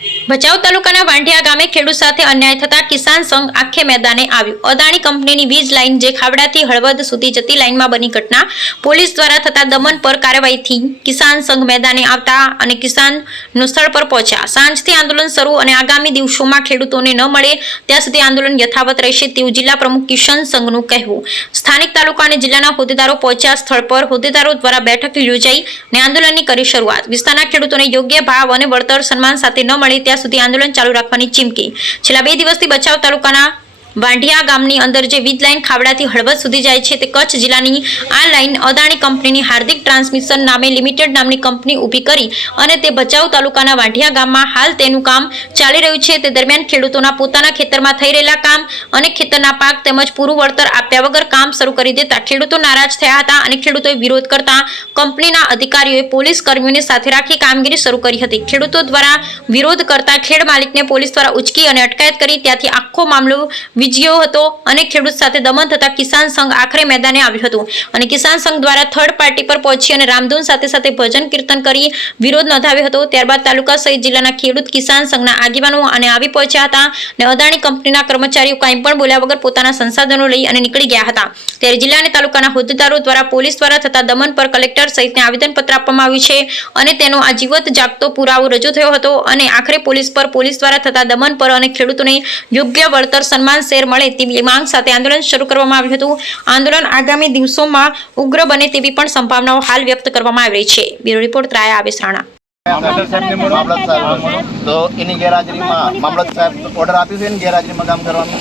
ભચાઉ તાલુકાના વાંઢિયા ગામે ખેડૂત સાથે અન્યાય થતા કિસાન સંઘ આખે મેદાને આવ્યું. અદાણી કંપનીની વીજ લાઇન જે ખાવડાથી હળવદ સુધી જતી લાઇનમાં બની ઘટના પોલીસ દ્વારા થતા દમન પર કાર્યવાહીથી કિસાન સંઘ મેદાને આવતા અને કિસાનનું સ્થળ પર પહોંચ્યા. સાંજથી આંદોલન શરૂ અને આગામી દિવસોમાં ખેડૂતોને ન મળે ત્યાં સુધી આંદોલન યથાવત રહેશે તેવું જિલ્લા પ્રમુખ કિશન સંઘનું કહેવું. સ્થાનિક તાલુકા અને જિલ્લાના હોદ્દેદારો પહોંચ્યા સ્થળ પર. હોદ્દેદારો દ્વારા બેઠક યોજાઈ અને આંદોલનની કરી શરૂઆત. વિસ્તારના ખેડૂતોને યોગ્ય ભાવ અને વળતર સન્માન સાથે ન મળે ત્યાં સુધી આંદોલન ચાલુ રાખવાની ચીમકી. છેલ્લા બે દિવસથી બચાવ તાલુકાના વાંઢિયા ગામની અંદર જે વીજ લાઇન ખાવડાથી હળવદ સુધી જાય છે તે કચ્છ જિલ્લાની આ લાઇન અદાણી કંપનીની હાર્દિક ટ્રાન્સમિશન નામે લિમિટેડ નામની કંપની ઊભી કરી અને તે ભચાઉ તાલુકાના વાંઢિયા ગામમાં હાલ તેનું કામ ચાલી રહ્યું છે. તે દરમિયાન ખેડૂતોના પોતાના ખેતરમાં થઈ રહેલા કામ અને ખેતરના પાક તેમજ પૂરું વળતર આપ્યા વગર કામ શરૂ કરી દેતા ખેડૂતો નારાજ થયા હતા અને ખેડૂતોએ વિરોધ કરતા કંપનીના અધિકારીઓએ પોલીસ કર્મીઓને સાથે રાખી કામગીરી શરૂ કરી હતી. ખેડૂતો દ્વારા વિરોધ કરતા ખેડ માલિકને પોલીસ દ્વારા ઉચકી અને અટકાયત કરી, ત્યાંથી આખો મામલો વિજયો હતો અને ખેડૂત સાથે દમન થતા કિસાન સંઘ આખરે મેદાને આવ્યું હતું. અને કિસાન સંઘ દ્વારા થર્ડ પાર્ટી પર પહોંચી અને રામધૂન સાથે સાથે ભજન કીર્તન કરી વિરોધ નોંધાવ્યો હતો. ત્યારબાદ તાલુકા સહિત જિલ્લાના ખેડૂત કિસાન સંઘના આગેવાનો અને આવી પહોંચ્યા હતા અને અદાણી કંપનીના કર્મચારીઓ કાંઈ પણ બોલ્યા વગર પોતાના સંસાધનો લઈ અને નીકળી ગયા હતા. ત્યારે જિલ્લા અને તાલુકાના હોદ્દેદારો દ્વારા પોલીસ દ્વારા થતા દમન પર કલેક્ટર સહિતને આવેદનપત્ર આપવામાં આવ્યું છે અને તેનો આ જીવત જાગતો પુરાવો રજૂ થયો હતો અને આખરે પોલીસ પર પોલીસ દ્વારા થતા દમન પર અને ખેડૂતોને યોગ્ય વળતર સન્માન શેર મળે તેવી માંગ સાથે આંદોલન શરૂ કરવામાં આવ્યું હતું. આંદોલન આગામી દિવસોમાં ઉગ્ર બને તેવી પણ સંભાવનાઓ હાલ વ્યક્ત કરવામાં આવી રહી છે. બ્યુરો રિપોર્ટ ત્રાયા આવેશ રાણા. મામલતદાર સાહેબને મળો મામલત સાહેબ. તો એની ગેરહાજરીમાં મામલત સાહેબ ઓર્ડર આપ્યું છે એની ગેરહાજરીમાં કામ કરવાનું?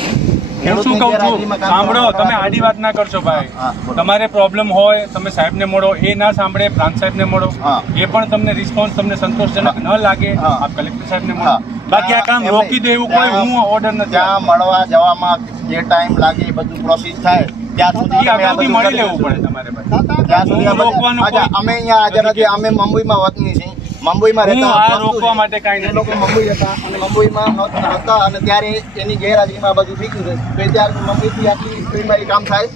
હું શું કહું છું? સાંભળો તમે આડી વાત ના કરશો ભાઈ. તમારે પ્રોબ્લેમ હોય તમે સાહેબને મળો. એ ના સાંભળે પ્રાંત સાહેબને મળો. એ પણ તમને રિસ્પોન્સ તમને સંતોષજનક ન લાગે આપ કલેક્ટર સાહેબને મળો. બાકી આ કામ રોકી દે એવું કોઈ હું ઓર્ડર નથી. ત્યાં મળવા જવામાં જે ટાઈમ લાગે એ બધું પ્રોસેસ થાય ત્યાં સુધી આગળથી મળી લેવું પડે તમારે ત્યાં સુધી અમે અહીંયા હાજર નથી. અમે મુંબઈમાં વતની છીએ. મુંબઈમાં રહેતા આ રોકવા માટે કાંઈ લોકો મુંબઈ હતા અને મુંબઈમાં હતા અને ત્યારે એની ગેરહાજરીમાં બધું ગયું છે. તો ત્યારે મુંબઈથી આખી સ્પીડમાં કામ થાય.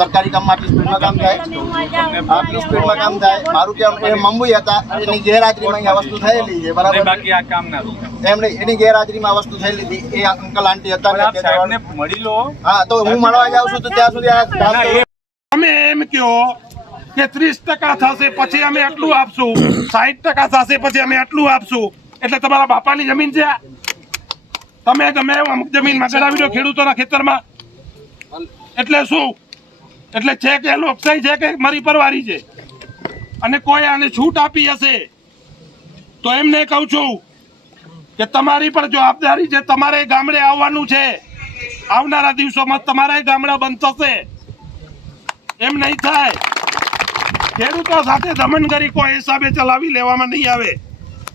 સરકારી કામમાં આટલી સ્પીડમાં કામ થાય? આટલી સ્પીડમાં કામ થાય? મારું કહેવાનું એ મુંબઈ હતા એની ગેરહાજરીમાં અહીંયા વસ્તુ થયેલી છે બરાબર? બાકી આ કામ ના એમણે એની ગેરહાજરીમાં આ વસ્તુ થયેલી હતી. એ અંકલ આંટી હતા. મળી લો. હા તો હું મળવા જાઉં છું તો ત્યાં સુધી આ અમે એમ કયો કે ત્રીસ ટકા થશે પછી અમે આટલું આપશું. સાહીઠ ટકા થશે પછી અમે આટલું આપશું. એટલે તમારા બાપાની જમીન છે આ? તમે ગમે એવું અમુક જમીનમાં ચડાવી દો ખેડૂતોના ખેતરમાં. એટલે શું? એટલે છે કે લોકશાહી છે કે મારી પરવારી છે. અને કોઈ આને છૂટ આપી હશે, તો એમને કહું છું કે તમારી પણ જવાબદારી છે, તમારે ગામડે આવવાનું છે. આવનારા દિવસોમાં તમારા ગામડા બંધ થશે. એમ નહીં થાય. ખેડૂતો સાથે દમનગરી કોઈ હિસાબે ચલાવી લેવામાં નહીં આવે.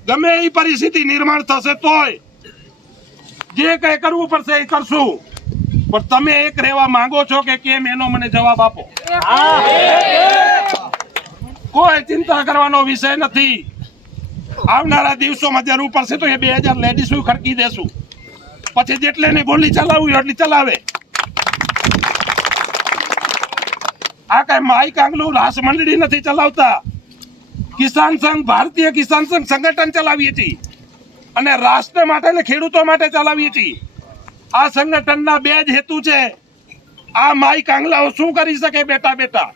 ગમે એ પરિસ્થિતિ નિર્માણ થશે તોય જે કઈ કરવું પડશે એ કરશું. પણ તમે એક રહેવા માંગો છો કે કેમ એનો મને જવાબ આપો. કોઈ ચિંતા કરવાનો વિષય નથી. આવનારા દિવસોમાં જરૂર પડશે તો એ બે હજાર લેડીઝ ખડકી દેશું. પછી જેટલે ને ગોલી ચલાવવી એટલી ચલાવે. આ કઈ માઈ કાંગલું રાસ મંડળી નથી ચલાવતા. કિસાન સંઘ, ભારતીય કિસાન સંઘ સંગઠન ચલાવીએ છીએ. અને રાષ્ટ્ર માટે ને ખેડૂતો માટે ચલાવીએ છીએ. આ સંગઠનના બે જ હેતુ છે. આ માઈ કાંગલાઓ શું કરી શકે બેટા બેટા?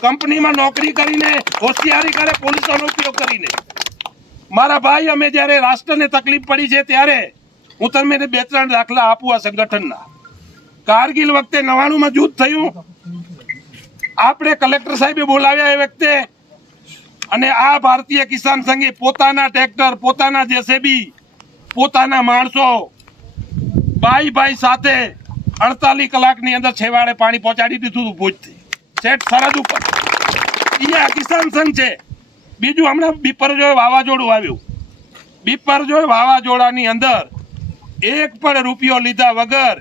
કંપનીમાં નોકરી કરીને, હોશિયારી કરે, પોલીસોનો ઉપયોગ કરીને. મારા ભાઈ, અમે જ્યારે રાષ્ટ્રને તકલીફ પડી છે ત્યારે હું તમને બે ત્રણ દાખલા આપું આ સંગઠનના. કારગિલ વખતે નવાણુંમાં જૂથ થયું. આપણે કલેક્ટર સાહેબે બોલાવ્યા એ વખતે. અને આ ભારતીય કિસાન સંઘે પોતાના ટ્રેક્ટર, પોતાના જેસીબી, પોતાના માણસો ભાઈ ભાઈ સાથે અડતાલીસ કલાકની અંદર છેવાડે પાણી પહોંચાડી દીધું હતું ભુજથી. સેટ સરહદ ઉપર. એ કિસાન સંઘ છે. બીજું હમણાં બિપરજોય વાવાઝોડું આવ્યું. બિપરજોય વાવાઝોડાની અંદર એક પણ રૂપિયો લીધા વગર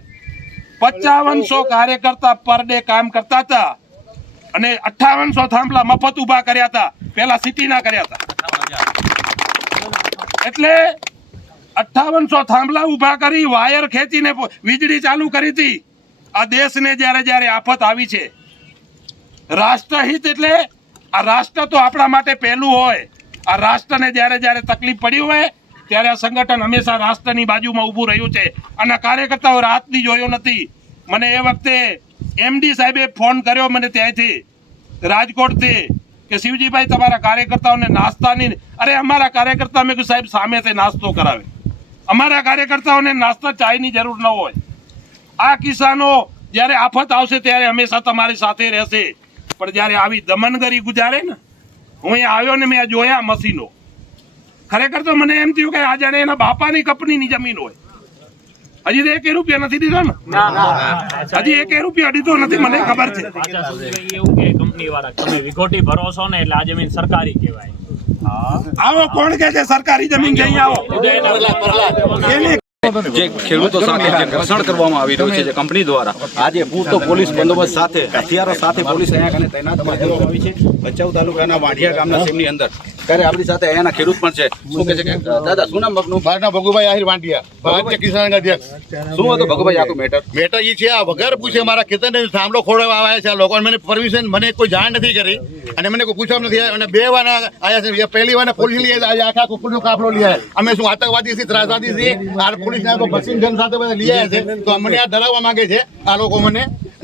પચાવનસો કાર્યકર્તા પર ડે કામ કરતા હતા અને અઠાવનસો થાંભલા મફત ઊભા કર્યા હતા. પેલા સિટીના કર્યા હતા. એટલે અઠાવનસો થાંભલા ઊભા કરી વાયર ખેંચીને વીજળી ચાલુ કરી હતી. આ દેશને જ્યારે જ્યારે આફત આવી છે. રાષ્ટ્રહિત એટલે આ રાષ્ટ્ર તો આપણા માટે પહેલું હોય. આ રાષ્ટ્રને જ્યારે જ્યારે તકલીફ પડી હોય, ત્યારે આ સંગઠન હંમેશા રાષ્ટ્રની બાજુમાં ઊભું રહ્યું છે. અને કાર્યકર્તાઓ રાતની જોયો નથી. મને એ વખતે એમડી સાહેબે ફોન કર્યો મને ત્યાંથી. રાજકોટથી કે શિવજીભાઈ, તમારા કાર્યકર્તાઓને નાસ્તાની અરે અમારા કાર્યકર્તા મેં સાહેબ સામેથી નાસ્તો કરાવે. અમારા કાર્યકર્તાઓને નાસ્તા ચાયની જરૂર ન હોય. આ કિસાનો જ્યારે આફત આવશે ત્યારે હંમેશા તમારી સાથે રહેશે. પણ જ્યારે આવી દમનગરી ગુજારે ને હું અહીંયા આવ્યો ને મેં આ જોયા મશીનો. ખરેખર તો મને એમ થયું કે આ જાણે એના બાપાની કંપનીની જમીન હોય. હજી તો એક રૂપિયા નથી દીધો ને? હજી એક રૂપિયા દીધો નથી મને ખબર છે. એવું કે કંપની વાળા તમે વિખોટી ભરો છો ને એટલે આ જમીન સરકારી કહેવાય. આવો કોણ કે છે? સરકારી જમીન જઈ આવો. એની જે ખેડૂતો સાથે જે ઘર્ષણ કરવામાં આવી રહ્યું છે જે કંપની દ્વારા આજે પૂરતો પોલીસ બંદોબસ્ત સાથે હથિયારો સાથે પોલીસ અહીંયા તૈનાત કરવામાં આવી છે. ભચાઉ તાલુકાના વાઢિયા ગામના સીમની અંદર. ત્યારે આપણી સાથે અહીંયાના ખેડૂત પણ છે. શું કે છે કે દાદા શું નામ મગનું ભારતના ભગુભાઈ આહિર વાંડિયા ભારતીય કિસાન અધ્યક્ષ. શું હતું ભગુભાઈ આખું મેટર મેટર એ છે આ વગર પૂછે મારા ખેતરને થાંભલો ખોડવા આવ્યા છે આ લોકો મને પરમિશન મને કોઈ જાણ નથી કરી અને મને કોઈ પૂછવા નથી અને બે વાર આવ્યા છે પહેલી વાર પોલીસ લઈ આજે આખા કુકુરનો કાફલો લઈ આવ્યા અમે શું આતંકવાદી છીએ ત્રાસવાદી છીએ? આ પોલીસ મશીન ગન સાથે બધા લઈ આવ્યા છે તો આ ડરાવવા માંગે છે આ લોકો મને.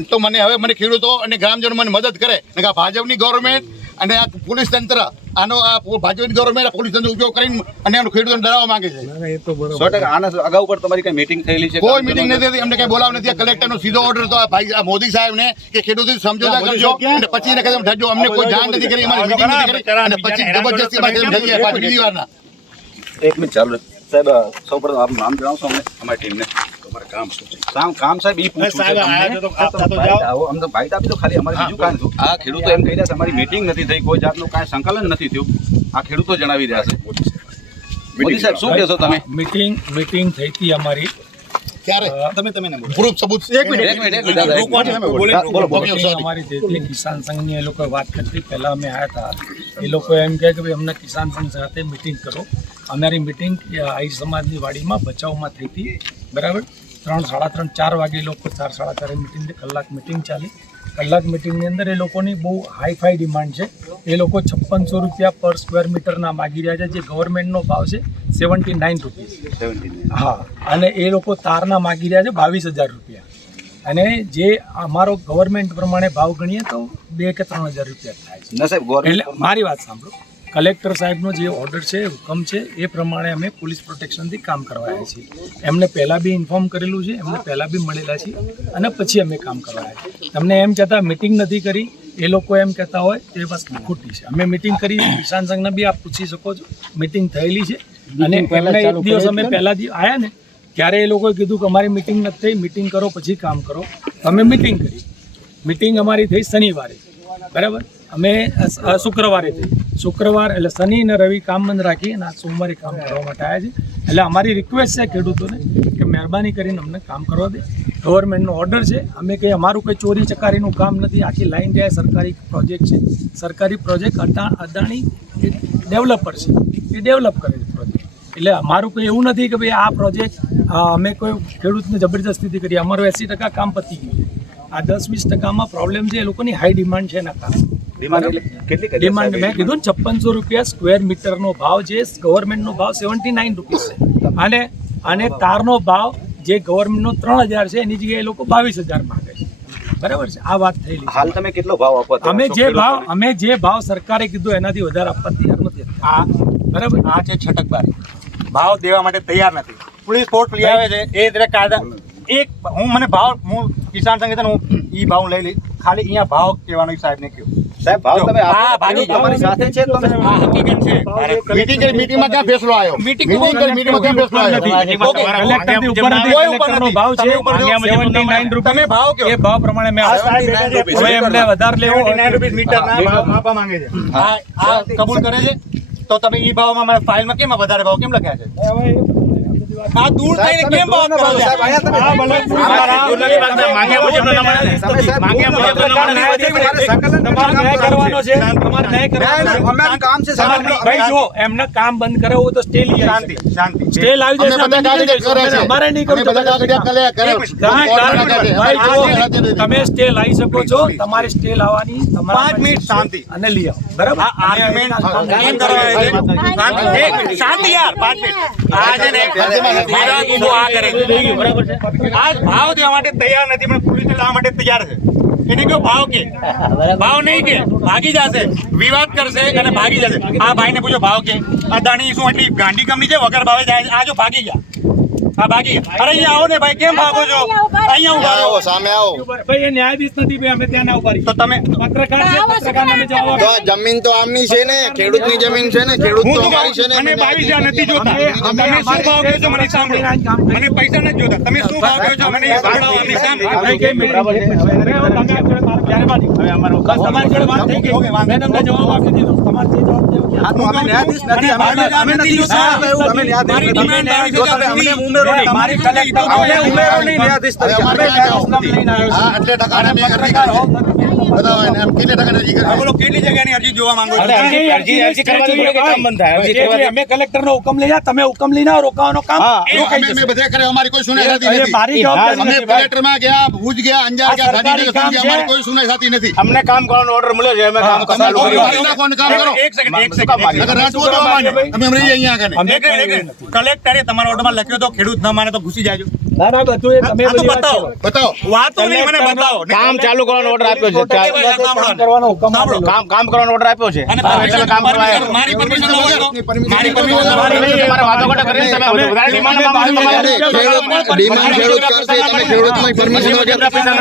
તો મને હવે મને ખેડૂતો અને ગ્રામજનો મને મદદ કરે. કે ભાજપની ગવર્મેન્ટ અને આ પોલીસ તંત્ર આનો આ ભાજપની ગવર્મેન્ટ પોલીસ તંત્ર ઉપયોગ કરીને અને એનો ખેડૂતોને ડરાવવા માંગે છે. સો ટકા આના અગાઉ પર તમારી કઈ મીટિંગ થયેલી છે? કોઈ મિટિંગ નથી અમને કઈ બોલાવ નથી. કલેક્ટરનો સીધો ઓર્ડર તો આ ભાઈ આ મોદી સાહેબ ને કે ખેડૂતો સમજોતા કરજો અને પછી એને કદમ ઠરજો અમને કોઈ જાણ નથી કરી અમારી મીટિંગ નથી કરી અને પછી જબરજસ્તી માં કદમ ઠરી પાછી બીજી વારના. એક મિનિટ ચાલુ. સાહેબ સૌ પ્રથમ આપનું નામ જણાવશો અમને? અમારી ટીમને. તમારું કામ શું છે? કામ કામ સાહેબ એ પૂછું છે તમને. આવો, અમને તો બાઈટ આપી દો ખાલી અમારે બીજું કાંઈ. આ ખેડૂતો એમ કહી રહ્યા છે અમારી મીટિંગ નથી થઈ કોઈ જાતનું કાંઈ સંકલન નથી થયું. આ ખેડૂતો જણાવી રહ્યા છે. મોદી સાહેબ શું કહેશો તમે? મીટિંગ મીટિંગ થઈ હતી અમારી. ક્યારે? તમે તમે પ્રૂફ સબૂત. એક મિનિટ એક મિનિટ એક મિનિટ. બોલો બોલો અમારી જે હતી કિસાન સંઘની એ લોકો વાત કરતી પહેલા અમે આવ્યા હતા. એ લોકો એમ કહે કે ભાઈ અમને કિસાન સંઘ સાથે મીટિંગ કરો. અમારી મીટિંગ આઈ સમાજની વાડીમાં બચાવમાં થઈ હતી. બરાબર? ત્રણ સાડા ત્રણ ચાર વાગે એ લોકો ચાર સાડા ચારે મિટિંગ કલાક મીટિંગ ચાલી. કલાક મીટિંગની અંદર એ લોકોની બહુ હાઈફાઈ ડિમાન્ડ છે. એ લોકો છપ્પનસો રૂપિયા પર સ્ક્વેર મીટરના માગી રહ્યા છે જે ગવર્મેન્ટનો ભાવ છે સેવન્ટી નાઇન રૂપિયા હા અને એ લોકો તારના માગી રહ્યા છે બાવીસ હજાર રૂપિયા. અને જે અમારો ગવર્મેન્ટ પ્રમાણે ભાવ ગણીએ તો બે કે ત્રણ હજાર રૂપિયા થાય છે. એટલે મારી વાત સાંભળો. કલેક્ટર સાહેબનો જે ઓર્ડર છે હુકમ છે એ પ્રમાણે અમે પોલીસ પ્રોટેક્શનથી કામ કરવાયા છીએ. એમને પહેલાં બી ઇન્ફોર્મ કરેલું છે એમને પહેલાં બી મળેલા છીએ અને પછી અમે કામ કરવા આવ્યા તમને એમ કહેતા મિટિંગ નથી કરી એ લોકો એમ કહેતા હોય તે એ વાત ખોટી છે. અમે મિટિંગ કરી કિસાન સંઘને બી આપ પૂછી શકો છો. મિટિંગ થયેલી છે અને એમને એક દિવસ અમે પહેલાં દી આવ્યા ને ત્યારે એ લોકોએ કીધું કે અમારી મિટિંગ નથી થઈ મિટિંગ કરો પછી કામ કરો. અમે મિટિંગ કરી. મિટિંગ અમારી થઈ શનિવારે. બરાબર? અમે શુક્રવારે શુક્રવાર એટલે શનિ અને રવિ કામ બંધ રાખી અને આ સોમવારે કામ કરવા માટે આવ્યા છે એટલે અમારી રિક્વેસ્ટ છે ખેડૂતોને કે મહેરબાની કરીને અમને કામ કરવા દે. ગવર્મેન્ટનો ઓર્ડર છે. અમે કંઈ અમારું કંઈ ચોરી ચકારીનું કામ નથી. આખી લાઈન જાય સરકારી પ્રોજેક્ટ છે. સરકારી પ્રોજેક્ટ અટા અદાણી એ ડેવલપર છે. એ ડેવલપ કરે છે પ્રોજેક્ટ એટલે અમારું કંઈ એવું નથી કે ભાઈ આ પ્રોજેક્ટ અમે કોઈ ખેડૂતને જબરજસ્તીથી કરી અમારું એંસી ટકા કામ પતી ગયું આ દસ વીસ ટકામાં પ્રોબ્લેમ છે એ લોકોની હાઈ ડિમાન્ડ છે એના કારણે. ડિમાન્ડ મેં કીધું ને છપ્પનસો રૂપિયા સ્ક્વેર મીટરનો ભાવ જે ગવર્મેન્ટનો ભાવ સેવન્ટી નાઇન રૂપીસ છે. અને અને તારનો ભાવ જે ગવર્મેન્ટનો ત્રણ હજાર છે એની જગ્યાએ એ લોકો બાવીસ હજાર માંગે છે. બરાબર છે? આ વાત થયેલી હાલ તમે કેટલો ભાવ આપો? અમે જે ભાવ અમે જે ભાવ સરકારે કીધું એનાથી વધારે આપવા તૈયાર નથી. આ બરાબર? આ છે છટકબારી. ભાવ દેવા માટે તૈયાર નથી. પોલીસ કોર્ટ લઈ આવે છે. એ રીતે કાયદા એક હું મને ભાવ હું કિસાન સંગઠન હું ઈ ભાવ લઈ લઈ ખાલી અહીંયા ભાવ કહેવાનો સાહેબને કહ્યું. સાહેબ ભાવ તમે આ તો તમારી સાથે છે તો તમે આ હકીકત છે. મીટિંગ કરી મીટિંગમાં ક્યાં ફેસલો આવ્યો? મીટિંગ કરી મીટિંગમાં ક્યાં ફેસલો આવ્યો? ઓકે. કલેક્ટરથી ઉપર નથી, કોઈ ઉપર નથી. ભાવ છે? ઉપર 79 રૂપિયા. તમે ભાવ કહો. એ ભાવ પ્રમાણે મેં આપ્યો. હવે એમને વધારે લેવો 79 રૂપિયા મીટર ના ભાવ આપવા માંગે છે આ આ કબૂલ કરે છે? તો તમે ઈ ભાવમાં મારા ફાઇલમાં કેમ વધારે ભાવ કેમ લખ્યા છે? આ દૂર થઈને કેમ વાત કરો છો? સાહેબ, અહીંયા તમે- આ બલવંતપુરી દ્વારા માંગ્યા નથી. તમે સાહેબ માંગ્યા મુજબનો નંબર નથી. તમારે ન્યાય કરવાનો છે. તમારે ન્યાય કરવાનો છે. અમારું કામ છે સાહેબ ભાઈ જો એમને કામ બંધ કરાવવું હોય તો સ્ટે લઈ શાંતિ શાંતિ. સ્ટે લાવી દેશે અમે ગાડી કરે છે અમારે નહીં કરવું. તમે ભાઈ જો તમે સ્ટે લાવી શકો છો તમારે સ્ટે લાવવાની તમારે 5 મિનિટ શાંતિ. અને લઈ આવો. બરાબર? આ આર્ગ્યુમેન્ટ કામ કેમ કરવા આવે શાંતિ. એક મિનિટ. શાંતિ યાર 5 મિનિટ. આ છે ને વિરાટ ઊભો આ કરે છે. આ ભાવ દેવા માટે તૈયાર નથી પણ પોલીસ લાવવા માટે તૈયાર છે. એને કયો ભાવ કે. ભાવ નહીં કે. ભાગી જશે. વિવાદ કરશે અને ભાગી જશે. આ ભાઈને પૂછો ભાવ કે. અદાણી શું એટલી ગાંડી કંપની છે? વગર ભાવે જાય? આ જો ભાગી ગયા. આ ભાગી અરે અહીંયા આવો ને ભાઈ કેમ ભાગો છો અહીંયા આવો સામે આવો ભાઈ એ ન્યાયાધીશ નથી ભાઈ અમે ત્યાં ના ઊભા તો તમે પત્રકાર છે પત્રકારને અમે જવાબ તો જમીન તો આમની છે ને ખેડૂતની જમીન છે ને ખેડૂત તો તો અમારી છે ને મને બાવીસ હજાર નથી જોતા અમે- તમે શું ભાવ કહો છો મને સાંભળો મને પૈસા નથી જોતા તમે શું ભાવ કહો છો મને સાંભળો ભાઈ, તમે આપણી જોડે મારો બસ તમારી જોડે વાત થઈ ગઈ. મેં તમને જવાબ આપી દીધો. તમારે જવાબ દેવો. કે આપો. અમે ન્યાયાધીશ નથી અમે અમે નથી જોતા. અમે ન્યાયાધીશ મારી ડિમાન્ડ આવી છે તો અમને ઉમેરો નહીં. મારી કલેક્ટર અમને ઉમેરો નહીં. ન્યાયાધીશ તરીકે. અમે ન્યાયાધીશ હા, એટલે ટકાને મેં અરજી કરી બતાવો એને એમ કેટલા ટકાની અરજી કરી બોલો કેટલી જગ્યાની અરજી જોવા માંગો છો? અરજી- અરજી- અરજી કરવા કે કામ બંધ થાય. એટલે અમે કલેક્ટરનો હુકમ લઈ તમે હુકમ લઈને આવો, રોકાવાનું કામ અમે જશે. બધે કરે અમારી કોઈ સુનાઈ નથી. મારી જવાબદારી અમે કલેક્ટરમાં ગયા ભુજ ગયા અંજાર ગયા ગાંધીનગર સુધી અમારી કોઈ સુનાઈ થતી નથી. અમને કામ કરવાનો ઓર્ડર મળ્યો છે અમે કામ ચાલુ કર્યું. કામ કરો. એક સેકન્ડ એક સેકન્ડ અગર રાજકોટ. અમે રહીએ અહીંયા આગળ. કલેક્ટરે તમારા ઓર્ડરમાં લખ્યો તો ખેડૂત ન માને તો ઘૂસી જાજો. ના, ના, બધું એ તમે બધી બતાવો. બતાવો. વાતો નહીં મને બતાવો. કામ ચાલુ કરવાનો ઓર્ડર આપ્યો છે. એ ભાઈ આ સાંભળો ને. કરવાનો હુકમ સાંભળો. કામ કામ કરવાનો ઓર્ડર આપ્યો છે. અને કામ કરવા મારી પરમિશન વગર મારી પરમિશન તમારી નહીં, તમારે વાતો ઘટે કરીને તમે વધારે demand માંગો તમારે ડિમાન્ડ ખેડૂત કરશે તમે ખેડૂતની પરમિશન વગર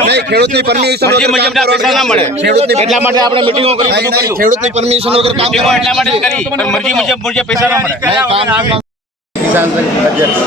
નહીં ખેડૂતની પરમિશન વગર મુજબના પૈસા ના મળે. ખેડૂતની એટલા માટે આપણે મિટિંગો કરી બધું કર્યું. ખેડૂતની પરમિશન વગર કામ એટલા માટે કરી પણ મરજી મુજબ મુજબ પૈસા ના મળે. કામ કિસાન સંઘ અધ્યક્ષ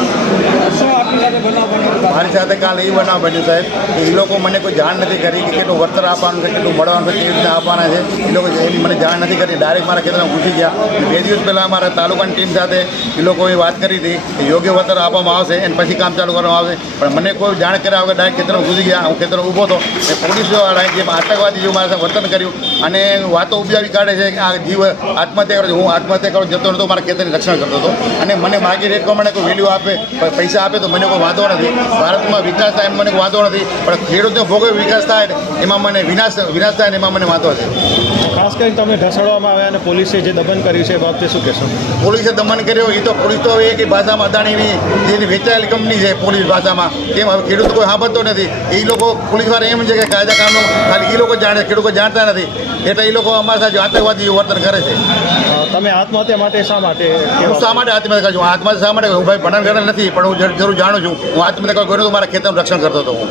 મારી સાથે કાલ એ બનાવ બન્યું સાહેબ એ લોકો મને કોઈ જાણ નથી કરી કે કેટલું વળતર આપવાનું છે, કેટલું મળવાનું છે, કેવી રીતે આપવાના છે. એ લોકો એની મને જાણ નથી કરી. ડાયરેક્ટ મારા ખેતરમાં ઘૂસી ગયા. બે દિવસ પહેલાં અમારા તાલુકાની ટીમ સાથે એ લોકોએ વાત કરી હતી કે યોગ્ય વળતર આપવામાં આવશે અને પછી કામ ચાલુ કરવામાં આવશે. પણ મને કોઈ જાણ કર્યા વગર ડાયરેક્ટ ખેતરમાં ઘૂસી ગયા. હું ખેતરમાં ઊભો હતો. એ પોલીસવાળાએ જે આતંકવાદી જેવું મારા સાથે વર્તન કર્યું. અને વાતો ઉપજાવી કાઢે છે કે આ જીવ આત્મહત્યા કરે હું આત્મહત્યા કરવા જતો નહોતો. મારા ખેતરની રક્ષણ કરતો હતો. અને મને માગી રેટ પ્રમાણે કોઈ વેલ્યુ આપે પૈસા આપે તો મને કોઈ વાંધો નથી. ભારતમાં વિકાસ થાય મને વાંધો નથી. પણ ખેડૂતનો ભોગવે વિકાસ થાય એમાં મને વિનાશ વિનાશ થાય એમાં મને વાંધો છે. ખાસ કરીને તમે ઢસડવામાં આવ્યા અને પોલીસે જે દમન કર્યું છે એ બાબતે શું કહેશો? પોલીસે દમન કર્યો. એ તો પોલીસ તો એક ભાષામાં અદાણીની જે વેચાયેલી કંપની છે પોલીસ ભાષામાં. તેમ હવે ખેડૂત કોઈ સાંભળતો નથી. એ લોકો પોલીસવાળા એમ છે કે કાયદા કાનૂન ખાલી એ લોકો જાણે ખેડૂતો જાણતા નથી. એટલે એ લોકો અમારા સાથે આતંકવાદી વર્તન કરે છે. તમે આત્મહત્યા માટે શા માટે હું શા માટે આત્મહત્યા કરું છું? આત્મહત્યા શા માટે? હું ભાઈ ભણન કરે નથી પણ હું જરૂર જાણું છું હું. કર્યો તો મારા ખેતરનું રક્ષણ કરતો હતો હું.